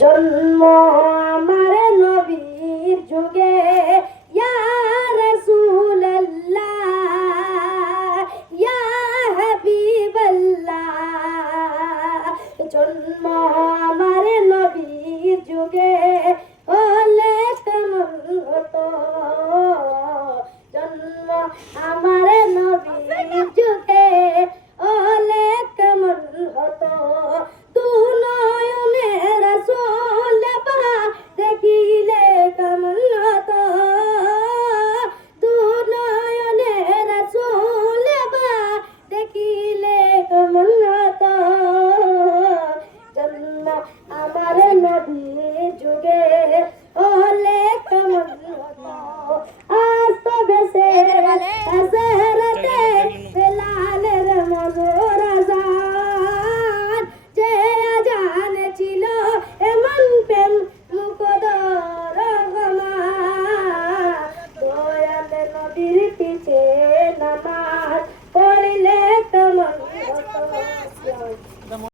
জন্ম আমার নবীর যুগে ইয়া রাসূলুল্লাহ ইয়া হাবিবাল্লাহ। জন্ম আমার নবীর যুগে হলে কেমন হতো, জন্ম আমার নবীর যুগে হলে কেমন হতো। দু নয়নে রাসূল দেখিলে কেমন হতো, দু নয়নে রাসূল দেখিলে কেমন হতো। জন্ম আমার নবীর যুগে হলে কেমন হতো। আজ তো বেশে হাসরতে বেলালের মধুর আযান, যে আযান ছিল এমন প্রেম মুকদ্দর রহমান। দয়াল নবীর পিছে